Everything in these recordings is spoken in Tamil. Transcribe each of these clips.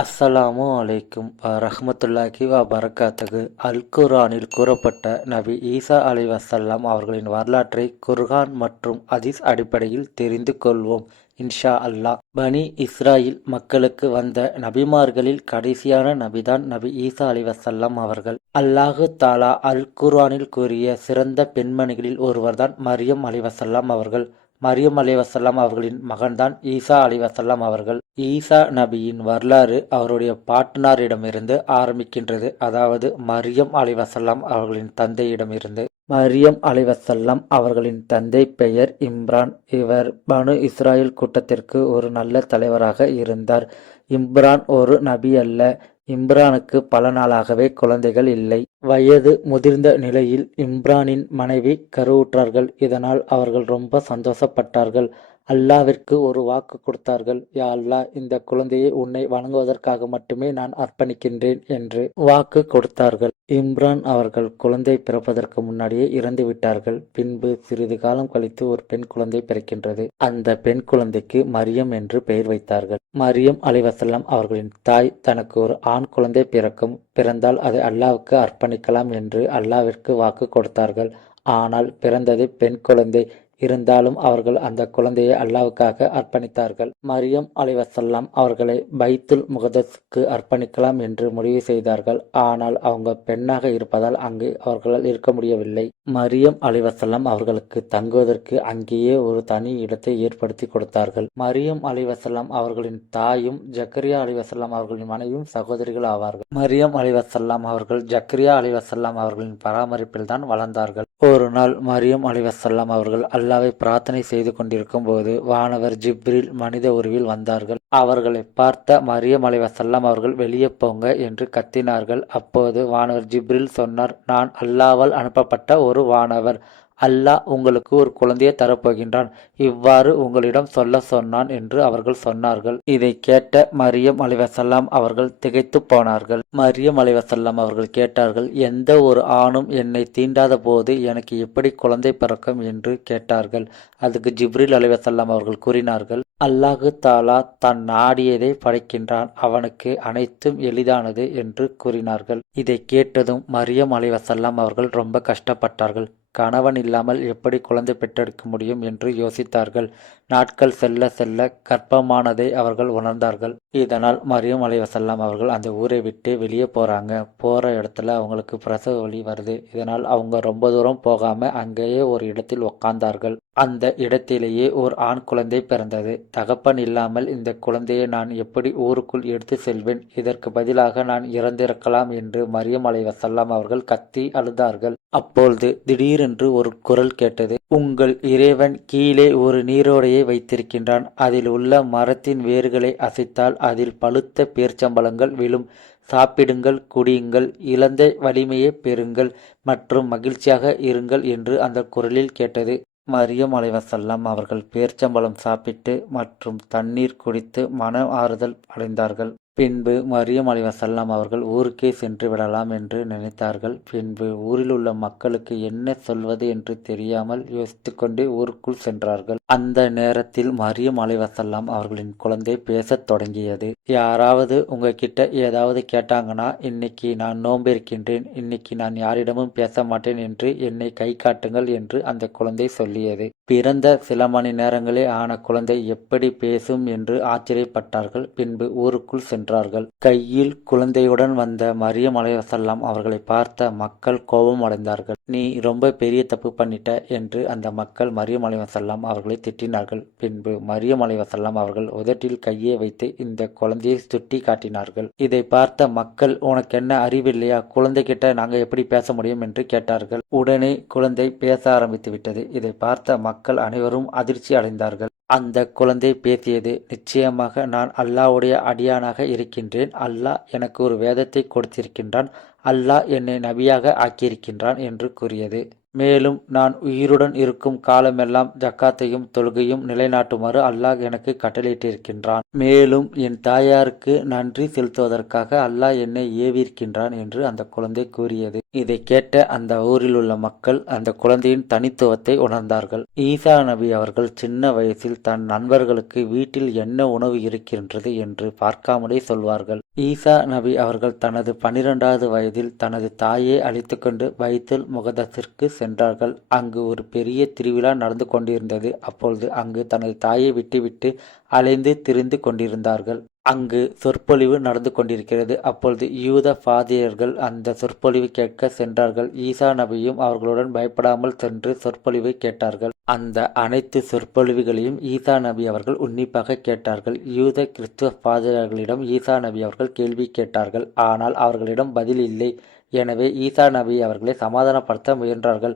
அஸ்ஸலாமு அலைக்கும் ரஹமத்துல்லாஹி வ பரக்காத்துகு அல் குர்ஆனில் கூறப்பட்ட நபி ஈசா அலி வசல்லாம் அவர்களின் வரலாற்றை குர்ஹான் மற்றும் அதிஸ் அடிப்படையில் தெரிந்து கொள்வோம். இன்ஷா அல்லாஹ் பனி இஸ்ராயில் மக்களுக்கு வந்த நபிமார்களில் கடைசியான நபிதான் நபி ஈசா அலி வசல்லாம் அவர்கள். அல்லாஹு தாலா அல் குர்ஆனில் கூறிய சிறந்த பெண்மணிகளில் ஒருவர்தான் மரியம் அலி வசல்லாம் அவர்கள். மரியம் அலி வசல்லாம் அவர்களின் மகன்தான் ஈசா அலி வசல்லாம் அவர்கள். ஈசா நபியின் வரலாறு அவருடைய பாட்டனாரிடமிருந்து ஆரம்பிக்கின்றது. அதாவது மரியம் அலி வசல்லாம் அவர்களின் தந்தையிடமிருந்து. மரியம் அலி வசல்லாம் அவர்களின் தந்தை பெயர் இம்ரான். இவர் பனு இஸ்ராயல் கூட்டத்திற்கு ஒரு நல்ல தலைவராக இருந்தார். இம்ரான் ஒரு நபி அல்ல. இம்ரானுக்கு பல நாளாகவே குழந்தைகள் இல்லை. வயது முதிர்ந்த நிலையில் இம்ரானின் மனைவி கருவுற்றார்கள். இதனால் அவர்கள் ரொம்ப சந்தோஷப்பட்டார்கள். அல்லாவிற்கு ஒரு வாக்கு கொடுத்தார்கள். யா அல்லா இந்த குழந்தையை உன்னை வணங்குவதற்காக மட்டுமே நான் அர்ப்பணிக்கின்றேன் என்று வாக்கு கொடுத்தார்கள். இம்ரான் அவர்கள் குழந்தை பிறப்பதற்கு முன்னாடியே இறந்து விட்டார்கள். பின்பு சிறிது காலம் கழித்து ஒரு பெண் குழந்தை பிறக்கின்றது. அந்த பெண் குழந்தைக்கு மரியம் என்று பெயர் வைத்தார்கள். மரியம் அலிவசல்லாம் அவர்களின் தாய் தனக்கு ஒரு ஆண் குழந்தை பிறக்கும் பிறந்தால் அதை அல்லாவுக்கு அர்ப்பணிக்கலாம் என்று அல்லாவிற்கு வாக்கு கொடுத்தார்கள். ஆனால் பிறந்தது பெண் குழந்தை. இருந்தாலும் அவர்கள் அந்த குழந்தையை அல்லாவுக்காக அர்ப்பணித்தார்கள். மரியம் அலைவசல்லாம் அவர்களை பைத்துல் முகதஸுக்கு அர்ப்பணிக்கலாம் என்று முடிவு செய்தார்கள். ஆனால் அவங்க பெண்ணாக இருப்பதால் அங்கு அவர்களால் இருக்க முடியவில்லை. மரியம் அலைவசல்லாம் அவர்களுக்கு தங்குவதற்கு அங்கேயே ஒரு தனி இடத்தை ஏற்படுத்தி கொடுத்தார்கள். மரியம் அலைவசல்லாம் அவர்களின் தாயும் ஜக்கரியா அலைவசல்லாம் அவர்களின் மனைவியும் சகோதரிகள் ஆவார்கள். மரியம் அலைவசல்லாம் அவர்கள் ஜக்கரியா அலைவசல்லாம் அவர்களின் பராமரிப்பில் தான் வளர்ந்தார்கள். ஒரு நாள் மரியம் அலைவசல்லாம் அவர்கள் அல்லாவை பிரார்த்தனை செய்து கொண்டிருக்கும் போது வானவர் ஜிப்ரில் மனித உருவில் வந்தார்கள். அவர்களை பார்த்த மரியம் அலிவசல்லாம் அவர்கள் வெளியே போங்க என்று கத்தினார்கள். அப்போது வானவர் ஜிப்ரில் சொன்னார் நான் அல்லாவால் அனுப்பப்பட்ட ஒரு வானவர். அல்லாஹ் உங்களுக்கு ஒரு குழந்தையை தரப்போகின்றான். இவ்வாறு உங்களிடம் சொல்ல சொன்னான் என்று அவர்கள் சொன்னார்கள். இதை கேட்ட மரியம் அலிவசல்லாம் அவர்கள் திகைத்து போனார்கள். மரியம் அலிவசல்லாம் அவர்கள் கேட்டார்கள் எந்த ஒரு ஆணும் என்னை தீண்டாத போது எனக்கு எப்படி குழந்தை பிறக்கும்? என்று கேட்டார்கள். அதுக்கு ஜிப்ரில் அலிவசல்லாம் அவர்கள் கூறினார்கள் அல்லாஹு தாலா தன் நாடியதை படைக்கின்றான். அவனுக்கு அனைத்தும் எளிதானது என்று கூறினார்கள். இதை கேட்டதும் மரியம் அலிவசல்லாம் அவர்கள் ரொம்ப கஷ்டப்பட்டார்கள். கணவன் இல்லாமல் எப்படி குழந்தை பெற்றெடுக்க முடியும் என்று யோசித்தார்கள். நாட்கள் செல்ல செல்ல கர்ப்பமானதை அவர்கள் உணர்ந்தார்கள். இதனால் மரியம் அலைவசல்லாம் அவர்கள் அந்த ஊரை விட்டு வெளியே போகிறாங்க போகிற இடத்துல அவங்களுக்கு பிரசவ வழி வருது. இதனால் அவங்க ரொம்ப தூரம் போகாமல் அங்கேயே ஒரு இடத்தில் உக்காந்தார்கள். அந்த இடத்திலேயே ஒரு ஆண் குழந்தை பிறந்தது. தகப்பன் இல்லாமல் இந்த குழந்தையை நான் எப்படி ஊருக்குள் எடுத்து செல்வேன்? இதற்கு பதிலாக நான் இறந்திருக்கலாம் என்று மரியம் அலைவசல்லாம் அவர்கள் கத்தி அழுதார்கள். அப்பொழுது திடீரென்று ஒரு குரல் கேட்டது. உங்கள் இறைவன் கீழே ஒரு நீரோடையை வைத்திருக்கின்றான். அதில் உள்ள மரத்தின் வேர்களை அசைத்தால் அதில் பழுத்த பேர்ச்சம்பளங்கள் விழும். சாப்பிடுங்கள் குடியுங்கள் இழந்த வலிமையை பெறுங்கள் மற்றும் மகிழ்ச்சியாக இருங்கள் என்று அந்த குரலில் கேட்டது. மரியம் அலைவசல்லாம் அவர்கள் பேர்ச்சம்பழம் சாப்பிட்டு மற்றும் தண்ணீர் குடித்து மன ஆறுதல் அடைந்தார்கள். பின்பு மரியம் அலிவசல்லாம் அவர்கள் ஊருக்கே சென்று விடலாம் என்று நினைத்தார்கள். பின்பு ஊரில் உள்ள மக்களுக்கு என்ன சொல்வது என்று தெரியாமல் யோசித்து கொண்டே ஊருக்குள் சென்றார்கள். அந்த நேரத்தில் மரியம் அலிவசல்லாம் அவர்களின் குழந்தை பேசத் தொடங்கியது. யாராவது உங்ககிட்ட ஏதாவது கேட்டாங்கன்னா இன்னைக்கு நான் நோம்பிருக்கின்றேன் இன்னைக்கு நான் யாரிடமும் பேச மாட்டேன் என்று என்னை கை காட்டுங்கள் என்று அந்த குழந்தை சொல்லியது. பிறந்த சில மணி நேரங்களே ஆன குழந்தை எப்படி பேசும் என்று ஆச்சரியப்பட்டார்கள். பின்பு ஊருக்குள் சென்று சென்றார்கள் கையில் குழந்தையுடன் வந்த மரியம் அலைவசல்லாம் அவர்களை பார்த்த மக்கள் கோபம் அடைந்தார்கள். நீ ரொம்ப பெரிய தப்பு பண்ணிட்ட என்று அந்த மக்கள் மரியம் அலைவசல்லாம் அவர்களை திட்டினார்கள். பின்பு மரியம் அலைவசல்லாம் அவர்கள் உதட்டில் கையை வைத்து இந்த குழந்தையை சுட்டி காட்டினார்கள். இதை பார்த்த மக்கள் உனக்கு என்ன அறிவில்லையா குழந்தை கிட்ட நாங்க எப்படி பேச முடியும்? என்று கேட்டார்கள். உடனே குழந்தை பேச ஆரம்பித்து விட்டது. இதை பார்த்த மக்கள் அனைவரும் அதிர்ச்சி அடைந்தார்கள். அந்த குழந்தை பேசியது நிச்சயமாக நான் அல்லாவுடைய அடியானாக இருக்கின்றேன். அல்லாஹ் எனக்கு ஒரு வேதத்தை கொடுத்திருக்கின்றான். அல்லாஹ் என்னை நபியாக ஆக்கியிருக்கின்றான் என்று கூறியது. மேலும் நான் உயிருடன் இருக்கும் காலமெல்லாம் ஜக்காத்தையும் தொழுகையும் நிலைநாட்டுமாறு அல்லாஹ் எனக்கு கட்டளையிட்டிருக்கின்றான். மேலும் என் தாயாருக்கு நன்றி செலுத்துவதற்காக அல்லாஹ் என்னை ஏவியிருக்கின்றான் என்று அந்த குழந்தை கூறியது. இதை கேட்ட அந்த ஊரில் உள்ள மக்கள் அந்த குழந்தையின் தனித்துவத்தை உணர்ந்தார்கள். ஈசா நபி அவர்கள் சின்ன வயசில் தன் நண்பர்களுக்கு வீட்டில் என்ன உணவு இருக்கின்றது என்று பார்க்காமலே சொல்வார்கள். ஈசா நபி அவர்கள் தனது பனிரெண்டாவது வயதில் தனது தாயை அழைத்துக்கொண்டு வைத்தல் முகதத்திற்கு சென்றார்கள். அங்கு ஒரு பெரிய திருவிழா நடந்து கொண்டிருந்தது. அப்பொழுது அங்கு தனது தாயை விட்டுவிட்டு அலைந்து திரிந்து கொண்டிருந்தார்கள். அங்கு சொற்பொழிவு நடந்து கொண்டிருக்கிறது. அப்பொழுது யூத பாதியர்கள் அந்த சொற்பொழிவு கேட்க சென்றார்கள். ஈசா நபியும் அவர்களுடன் பயப்படாமல் சென்று சொற்பொழிவை கேட்டார்கள். அந்த அனைத்து சொற்பொழிவுகளையும் ஈசா நபி அவர்கள் உன்னிப்பாக கேட்டார்கள். யூத கிறிஸ்துவ பாதிரியார்களிடம் ஈசா நபி அவர்கள் கேள்வி கேட்டார்கள். ஆனால் அவர்களிடம் பதில் இல்லை. எனவே ஈசா நபி அவர்களை சமாதானப்படுத்த முயன்றார்கள்.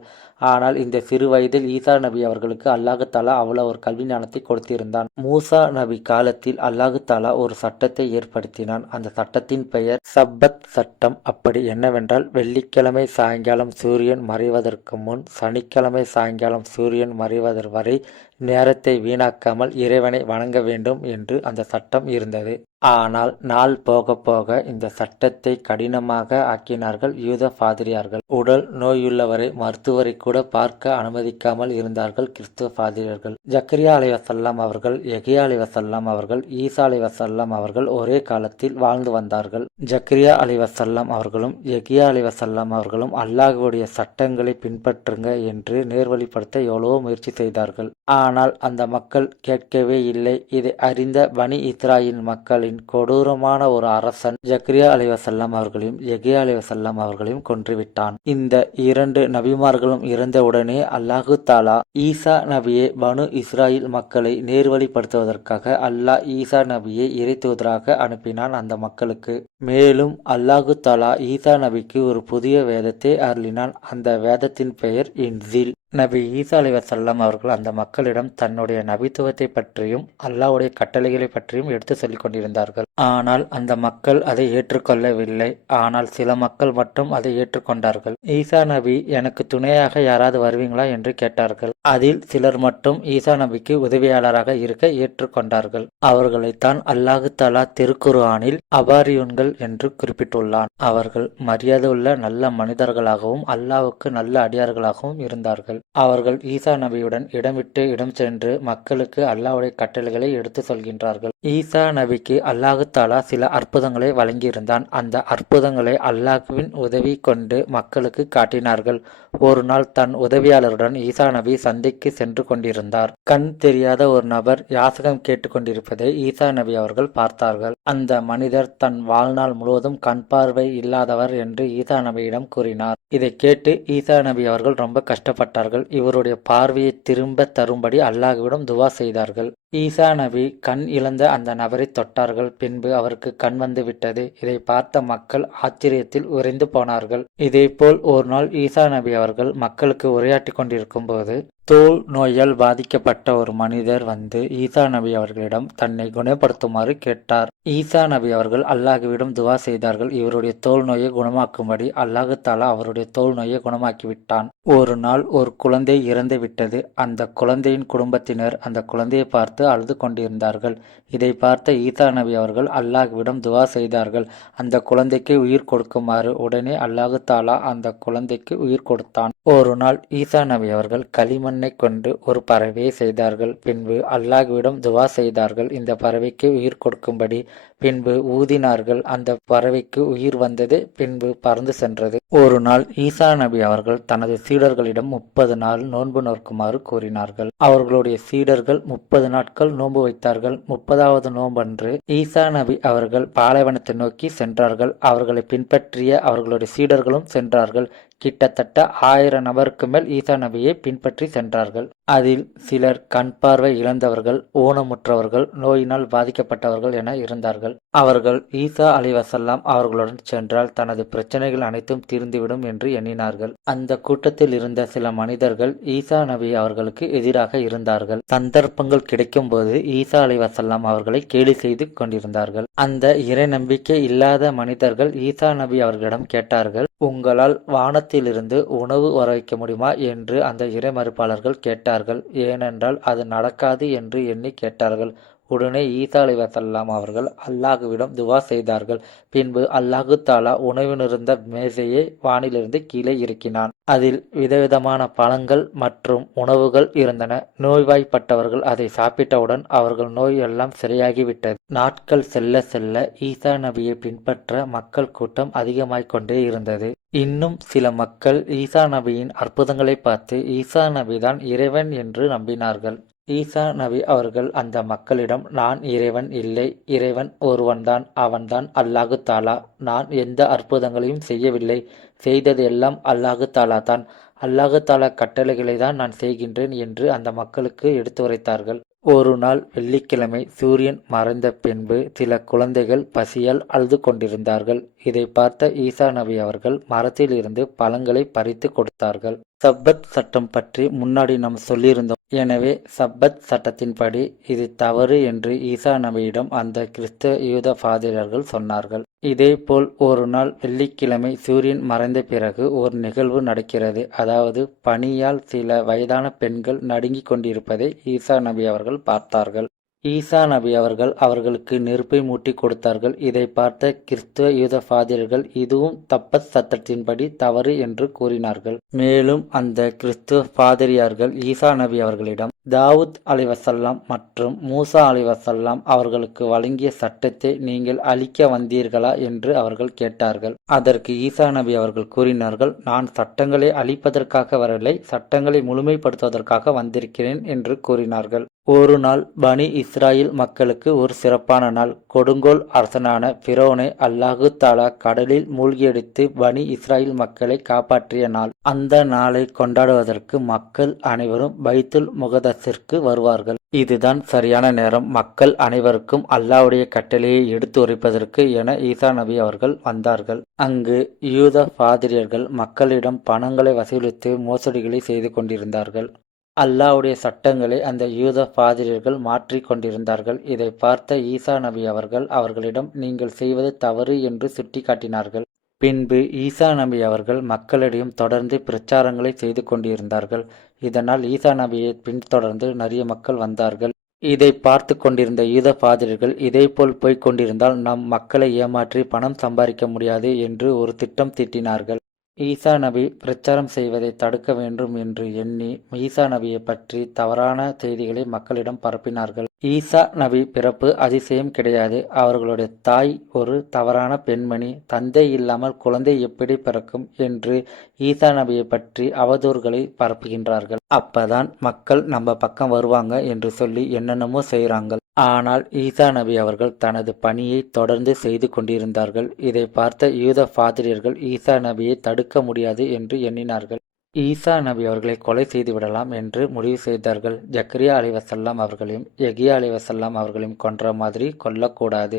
ஆனால் இந்த சிறு வயதில் ஈசா நபி அவர்களுக்கு அல்லாஹு தாலா அவ்வளவு ஒரு கல்வி ஞானத்தை கொடுத்திருந்தான். மூசா நபி காலத்தில் அல்லாஹு தாலா ஒரு சட்டத்தை ஏற்படுத்தினான். அந்த சட்டத்தின் பெயர் சப்பத் சட்டம். அப்படி என்னவென்றால் வெள்ளிக்கிழமை சாயங்காலம் சூரியன் மறைவதற்கு முன் சனிக்கிழமை சாயங்காலம் சூரியன் மறைவதற்கு வரை நேரத்தை வீணாக்காமல் இறைவனை வணங்க வேண்டும் என்று அந்த சட்டம் இருந்தது. ஆனால் நாள் போக போக இந்த சட்டத்தை கடினமாக ஆக்கினார்கள் யூத பாதிரியார்கள். உடல் நோயுள்ளவரை மருத்துவரை கூட பார்க்க அனுமதிக்காமல் இருந்தார்கள் கிறிஸ்துவ பாதிரியர்கள் ஜக்கரியா அலை வசல்லாம் அவர்கள் எகியா அலை வசல்லாம் அவர்கள் ஈசா அலை வசல்லாம் அவர்கள் ஒரே காலத்தில் வாழ்ந்து வந்தார்கள். ஜக்கரியா அலை வசல்லாம் அவர்களும் எகியா அலை வசல்லாம் அவர்களும் அல்லாஹுடைய சட்டங்களை பின்பற்றுங்க என்று நேர்வழிப்படுத்த எவ்வளவோ முயற்சி செய்தார்கள். ஆனால் அந்த மக்கள் கேட்கவே இல்லை. இதை அறிந்த பனி இஸ்ராயின் மக்களின் கொடூரமான ஒரு அரசன் ஜக்ரியா அலைவசல்லாம் அவர்களையும் எகியா அலைவசல்லாம் அவர்களையும் கொன்றுவிட்டான். இந்த இரண்டு நபிமார்களும் இறந்தவுடனே அல்லாஹு தாலா ஈசா நபியை பனு இஸ்ராயில் மக்களை நேர்வழிப்படுத்துவதற்காக அல்லாஹ் ஈசா நபியை இறை தூதராக அனுப்பினான் அந்த மக்களுக்கு. மேலும் அல்லாஹு தாலா ஈசா நபிக்கு ஒரு புதிய வேதத்தை அருளினான். அந்த வேதத்தின் பெயர் இன்சில். நபி ஈசா அலி வசல்லாம் அவர்கள் அந்த மக்களிடம் தன்னுடைய நபித்துவத்தை பற்றியும் அல்லாவுடைய கட்டளைகளை பற்றியும் எடுத்து சொல்லிக் கொண்டிருந்தார்கள். ஆனால் அந்த மக்கள் அதை ஏற்றுக்கொள்ளவில்லை. ஆனால் சில மக்கள் மட்டும் அதை ஏற்றுக்கொண்டார்கள். ஈசா நபி எனக்கு துணையாக யாராவது வருவீங்களா? என்று கேட்டார்கள். அதில் சிலர் மட்டும் ஈசா நபிக்கு உதவியாளராக இருக்க ஏற்றுக்கொண்டார்கள். அவர்களைத்தான் அல்லாஹு தலா திருக்குர்ஆனில் அபாரியுன்கள் என்று குறிப்பிட்டுள்ளான். அவர்கள் மரியாதை உள்ள நல்ல மனிதர்களாகவும் அல்லாவுக்கு நல்ல அடியார்களாகவும் இருந்தார்கள். அவர்கள் ஈசா நபியுடன் இடம் விட்டு இடம் சென்று மக்களுக்கு அல்லாவுடைய கட்டளைகளை எடுத்து சொல்கின்றார்கள். ஈசா நபிக்கு அல்லாஹு தாலா சில அற்புதங்களை வழங்கியிருந்தான். அந்த அற்புதங்களை அல்லாஹுவின் உதவி கொண்டு மக்களுக்கு காட்டினார்கள். ஒரு நாள் தன் உதவியாளருடன் ஈசா நபி சந்தைக்கு சென்று கொண்டிருந்தார். கண் தெரியாத ஒரு நபர் யாசகம் கேட்டுக்கொண்டிருப்பதை ஈசா நபி அவர்கள் பார்த்தார்கள். அந்த மனிதர் தன் வாழ்நாள் முழுவதும் கண் பார்வை இல்லாதவர் என்று ஈசா நபியிடம் கூறினார். இதை கேட்டு ஈசா நபி அவர்கள் ரொம்ப கஷ்டப்பட்டார்கள். இவருடைய பார்வையை திரும்ப தரும்படி அல்லாஹ்விடம் துவா செய்தார்கள். ஈசா நபி கண் இழந்த அந்த நபரை தொட்டார்கள். பின்பு அவருக்கு கண் வந்து விட்டது. இதை பார்த்த மக்கள் ஆச்சரியத்தில் உறைந்து போனார்கள். இதேபோல் ஒரு நாள் ஈசா நபி அவர்கள் மக்களுக்கு உரையாற்றி கொண்டிருக்கும் போது தோல் நோயால் பாதிக்கப்பட்ட ஒரு மனிதர் வந்து ஈசா நபி அவர்களிடம் தன்னை குணப்படுத்துமாறு கேட்டார். ஈசா நபி அவர்கள் அல்லாஹுவிடம் துவா செய்தார்கள். இவருடைய தோல் நோயை குணமாக்கும்படி அல்லாஹு தாலா அவருடைய தோல் நோயை குணமாக்கிவிட்டான் ஒரு நாள் ஒரு குழந்தை இறந்து விட்டது. அந்த குழந்தையின் குடும்பத்தினர் அந்த குழந்தையை பார்த்து அழுது கொண்டிருந்தார்கள். இதை பார்த்த ஈசா நபி அவர்கள் அல்லாஹ்விடம் துவா செய்தார்கள். அந்த குழந்தைக்கு உயிர் கொடுக்குமாறு உடனே அல்லாஹு தாலா அந்த குழந்தைக்கு உயிர் கொடுத்தான். ஒரு நாள் ஈசா நபி அவர்கள் களிமண்ணை கொண்டு ஒரு பறவையை செய்தார்கள். பின்பு அல்லாஹுவிடம் துவா செய்தார்கள். இந்த பறவைக்கு உயிர் கொடுக்கும்படி பின்பு ஊதினார்கள். அந்த பறவைக்கு உயிர் வந்தது பின்பு பறந்து சென்றது. ஒரு நாள் ஈசா நபி அவர்கள் தனது சீடர்களிடம் முப்பது நாள் நோன்பு நோக்குமாறு கூறினார்கள். அவர்களுடைய சீடர்கள் முப்பது நாட்கள் நோன்பு வைத்தார்கள். முப்பதாவது நோன்பன்று ஈசா நபி அவர்கள் பாலைவனத்தை நோக்கி சென்றார்கள். அவர்களை பின்பற்றிய அவர்களுடைய சீடர்களும் சென்றார்கள். கிட்டத்தட்ட ஆயிரம் நபருக்கு மேல் ஈசா நபியை பின்பற்றி சென்றார்கள். அதில் சிலர் கண் பார்வை இழந்தவர்கள் ஊனமுற்றவர்கள் நோயினால் பாதிக்கப்பட்டவர்கள் என இருந்தார்கள். அவர்கள் ஈசா அலிவசல்லாம் அவர்களுடன் சென்றால் தனது பிரச்சனைகள் அனைத்தும் தீர்ந்துவிடும் என்று எண்ணினார்கள். அந்த கூட்டத்தில் இருந்த சில மனிதர்கள் ஈசா நபி அவர்களுக்கு எதிராக இருந்தார்கள். சந்தர்ப்பங்கள் கிடைக்கும் போது ஈசா அலிவசல்லாம் அவர்களை கேலி செய்து கொண்டிருந்தார்கள். அந்த இறை நம்பிக்கை இல்லாத மனிதர்கள் ஈசா நபி அவர்களிடம் கேட்டார்கள் உங்களால் வானத்திலிருந்து உணவு வர வைக்க முடியுமா? என்று அந்த இறை மறுப்பாளர்கள் கேட்டார்கள். ஏனென்றால் அது நடக்காது என்று எண்ணி கேட்டார்கள். உடனே ஈசா அலி வசல்லாம் அவர்கள் அல்லாஹுவிடம் துவா செய்தார்கள். பின்பு அல்லாஹு தாலா உணவினிருந்த மேசையை வானிலிருந்து கீழே இறக்கினான். அதில் விதவிதமான பழங்கள் மற்றும் உணவுகள் இருந்தன. நோய்வாய்ப்பட்டவர்கள் அதை சாப்பிட்டவுடன் அவர்கள் நோய் எல்லாம் சரியாகிவிட்டது. நாட்கள் செல்ல செல்ல ஈசா நபியை பின்பற்ற மக்கள் கூட்டம் அதிகமாய்க் கொண்டே இருந்தது. இன்னும் சில மக்கள் ஈசா நபியின் அற்புதங்களை பார்த்து ஈசா நபிதான் இறைவன் என்று நம்பினார்கள். ஈசா நபி அவர்கள் அந்த மக்களிடம் நான் இறைவன் இல்லை. இறைவன் ஒருவன்தான் அவன்தான் அல்லாஹு தாலா. நான் எந்த அற்புதங்களையும் செய்யவில்லை. செய்தது எல்லாம் அல்லாஹு தாலா தான். அல்லாஹு தாலா கட்டளைகளை தான் நான் செய்கின்றேன் என்று அந்த மக்களுக்கு எடுத்துரைத்தார்கள். ஒரு நாள் வெள்ளிக்கிழமை சூரியன் மறைந்த பின்பு சில குழந்தைகள் பசியால் அழுது கொண்டிருந்தார்கள். இதை பார்த்த ஈசா நபி அவர்கள் மரத்திலிருந்து பழங்களை பறித்து கொடுத்தார்கள். சப்பத் சட்டம் பற்றி முன்னாடி நாம் சொல்லியிருந்தோம். எனவே சப்பத் சட்டத்தின்படி இது தவறு என்று ஈசா நபியிடம் அந்த கிறிஸ்தவ யூத பாதிரர்கள் சொன்னார்கள். இதேபோல் ஒரு நாள் வெள்ளிக்கிழமை சூரியன் மறைந்த பிறகு ஒரு நிகழ்வு நடக்கிறது. அதாவது பனியால் சில வயதான பெண்கள் நடுங்கிக் கொண்டிருப்பதை ஈசா நபி அவர்கள் பார்த்தார்கள். ஈசா நபி அவர்கள் அவர்களுக்கு நெருப்பை மூட்டி கொடுத்தார்கள். இதை பார்த்த கிறிஸ்துவ யூத பாதிரிகள் இதுவும் தப்பத் சட்டத்தின்படி தவறு என்று கூறினார்கள். மேலும் அந்த கிறிஸ்துவ பாதிரியார்கள் ஈசா நபி அவர்களிடம் தாவூத் அலிவசல்லாம் மற்றும் மூசா அலிவசல்லாம் அவர்களுக்கு வழங்கிய சட்டத்தை நீங்கள் அழிக்க வந்தீர்களா? என்று அவர்கள் கேட்டார்கள். அதற்கு ஈசா நபி அவர்கள் கூறினார்கள் நான் சட்டங்களை அழிப்பதற்காக வரவில்லை சட்டங்களை முழுமைப்படுத்துவதற்காக வந்திருக்கிறேன் என்று கூறினார்கள். ஒரு நாள் பனி இஸ்ராயில் மக்களுக்கு ஒரு சிறப்பான நாள். கொடுங்கோல் அரசனான பிரோனை அல்லாஹு தாலா கடலில் மூழ்கியடித்து பனி இஸ்ராயில் மக்களை காப்பாற்றிய நாள். அந்த நாளை கொண்டாடுவதற்கு மக்கள் அனைவரும் பைத்துல் முகதஸிற்கு வருவார்கள். இதுதான் சரியான நேரம். மக்கள் அனைவருக்கும் அல்லாவுடைய கட்டளையை எடுத்து உரைப்பதற்கு என ஈசா நபி அவர்கள் வந்தார்கள். அங்கு யூத பாதிரியர்கள் மக்களிடம் பணங்களை வசூலித்து மோசடிகளை செய்து கொண்டிருந்தார்கள். அல்லாவுடைய சட்டங்களை அந்த யூத பாதிரியர்கள் மாற்றிக் கொண்டிருந்தார்கள். இதை பார்த்த ஈசா நபி அவர்கள் அவர்களிடம் நீங்கள் செய்வது தவறு என்று சுட்டிக்காட்டினார்கள். பின்பு ஈசா நபி அவர்கள் மக்களிடையும் தொடர்ந்து பிரச்சாரங்களை செய்து கொண்டிருந்தார்கள். இதனால் ஈசா நபியை பின்தொடர்ந்து நிறைய மக்கள் வந்தார்கள். இதை பார்த்து கொண்டிருந்த யூத பாதிரிகள் இதேபோல் போய்க் கொண்டிருந்தால் நம் மக்களை ஏமாற்றி பணம் சம்பாதிக்க முடியாது என்று ஒரு திட்டம் தீட்டினார்கள். ஈசா நபி பிரச்சாரம் செய்வதை தடுக்க வேண்டும் என்று எண்ணி ஈசா நபியை பற்றி தவறான செய்திகளை மக்களிடம் பரப்பினார்கள். ஈசா நபி பிறப்பு அதிசயம் கிடையாது. அவர்களுடைய தாய் ஒரு தவறான பெண்மணி. தந்தை இல்லாமல் குழந்தை எப்படி பிறக்கும் என்று ஈசா நபியை பற்றி அவதூறுகளை பரப்புகின்றார்கள். அப்பதான் மக்கள் நம்ம பக்கம் வருவாங்க என்று சொல்லி என்னென்னமோ செய்கிறாங்க ஆனால் ஈசா நபி அவர்கள் தனது பணியை தொடர்ந்து செய்து கொண்டிருந்தார்கள். இதை பார்த்த யூத பாதிரியர்கள் ஈசா நபியை தடுக்க முடியாது என்று எண்ணினார்கள். ஈசா நபி அவர்களை கொலை செய்துவிடலாம் என்று முடிவு செய்தார்கள். ஜக்ரியா அலிவசல்லாம் அவர்களையும் எகியா அலிவசல்லாம் அவர்களையும் கொன்ற மாதிரி கொல்லக்கூடாது.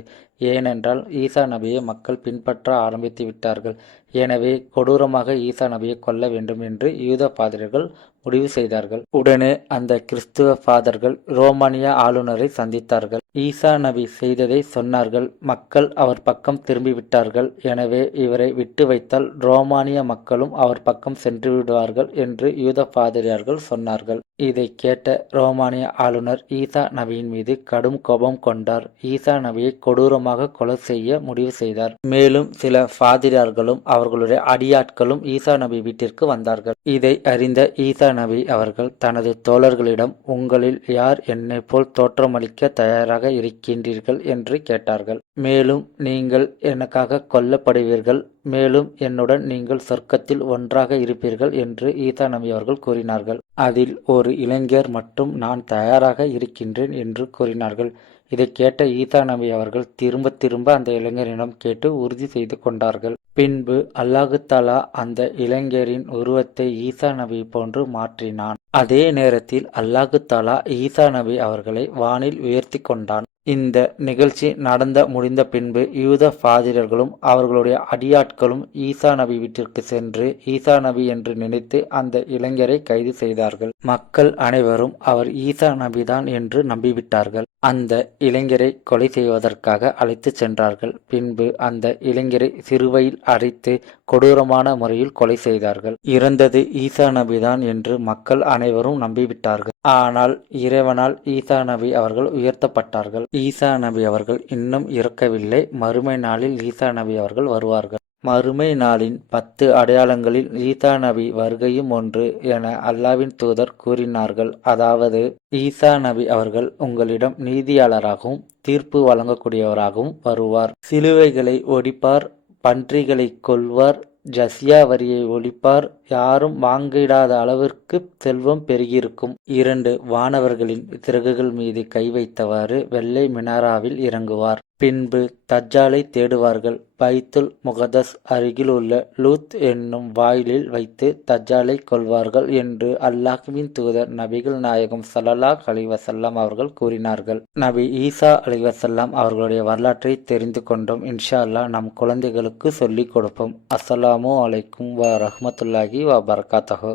ஏனென்றால் ஈசா நபியை மக்கள் பின்பற்ற ஆரம்பித்து விட்டார்கள். எனவே கொடூரமாக ஈசா நபியை கொல்ல வேண்டும் என்று யூத பாதிரர்கள் முடிவு செய்தார்கள். உடனே அந்த கிறிஸ்துவ ஃபாதர்கள் ரோமானிய ஆளுநரை சந்தித்தார்கள். ஈசா நபி செய்ததை சொன்னார்கள். மக்கள் அவர் பக்கம் திரும்பிவிட்டார்கள். எனவே இவரை விட்டு வைத்தால் ரோமானிய மக்களும் அவர் பக்கம் சென்று விடுவார்கள் என்று யூத பாதிரியார்கள் சொன்னார்கள். இதை கேட்ட ரோமானிய ஆளுநர் ஈசா நபியின் மீது கடும் கோபம் கொண்டார். ஈசா நபியை கொடூரமாக கொலை செய்ய முடிவு செய்தார். மேலும் சில பாதிரியார்களும் அவர்களுடைய அடியாட்களும் ஈசா நபி வீட்டிற்கு வந்தார்கள். இதை அறிந்த ஈசா நபி அவர்கள் தனது தோழர்களிடம் உங்களில் யார் என்னை போல் தோற்றமளிக்க தயாராக இருக்கின்றீர்கள்? என்று கேட்டார்கள். மேலும் நீங்கள் எனக்காக கொல்லப்படுவீர்கள். மேலும் என்னுடன் நீங்கள் சொர்க்கத்தில் ஒன்றாக இருப்பீர்கள் என்று ஈசா நபி அவர்கள் கூறினார்கள். அதில் ஒரு இளைஞர் மட்டும் நான் தயாராக இருக்கின்றேன் என்று கூறினார்கள். இதை கேட்ட ஈசா நபி அவர்கள் திரும்ப திரும்ப அந்த இளைஞரிடம் கேட்டு உறுதி செய்து கொண்டார்கள். பின்பு அல்லாஹு தாலா அந்த இளைஞரின் உருவத்தை ஈசா நபி போன்று மாற்றினான். அதே நேரத்தில் அல்லாஹு தாலா ஈசா நபி அவர்களை வானில் உயர்த்தி கொண்டான். இந்த நிகழ்ச்சி நடந்த முடிந்த பின்பு யூத பாதிரர்களும் அவர்களுடைய அடியாட்களும் ஈசா நபி வீட்டிற்கு சென்று ஈசா நபி என்று நினைத்து அந்த இளைஞரை கைது செய்தார்கள். மக்கள் அனைவரும் அவர் ஈசா நபிதான் என்று நம்பிவிட்டார்கள். அந்த இளைஞரை கொலை செய்வதற்காக அழைத்து சென்றார்கள். பின்பு அந்த இளைஞரை சிறுவையில் அடைத்து கொடூரமான முறையில் கொலை செய்தார்கள். இறந்தது ஈசா நபிதான் என்று மக்கள் அனைவரும் நம்பிவிட்டார்கள். ஆனால் இறைவனால் ஈசா நபி அவர்கள் உயர்த்தப்பட்டார்கள். ஈசா நபி அவர்கள் இன்னும் இறக்கவில்லை. மறுமை நாளில் ஈசா நபி அவர்கள் வருவார்கள். மறுமை நாளின் பத்து அடையாளங்களில் ஈசா நபி வருகையும் ஒன்று என அல்லாவின் தூதர் கூறினார்கள். அதாவது ஈசா நபி அவர்கள் உங்களிடம் நீதியாளராகவும் தீர்ப்பு வழங்கக்கூடியவராகவும் வருவார். சிலுவைகளை ஒடிப்பார் பன்றிகளை கொல்வார் ஜஸ்யா வரியை ஒழிப்பார். யாரும் வாங்கிடாத அளவிற்கு செல்வம் பெருகியிருக்கும். இரண்டு வானவர்களின் சிறகுகள் மீது கை வைத்தவாறு வெள்ளை மினாராவில் இறங்குவார். பின்பு தஜ்ஜாலை தேடுவார்கள். பைத்துல் முகதஸ் அருகில் உள்ள லூத் என்னும் வாயிலில் வைத்து தஜ்ஜாலை கொள்வார்கள் என்று அல்லாஹுவின் தூதர் நபிகள் நாயகம் சல்லல்லாஹ் அலிவசல்லாம் அவர்கள் கூறினார்கள். நபி ஈசா அலிவசல்லாம் அவர்களுடைய வரலாற்றை தெரிந்து கொண்டோம். இன்ஷா அல்லாஹ் நம் குழந்தைகளுக்கு சொல்லிக் கொடுப்போம். அஸ்ஸலாமு அலைக்கும் வ ரஹ்மத்துல்லாஹி வ பரகாத்தஹோ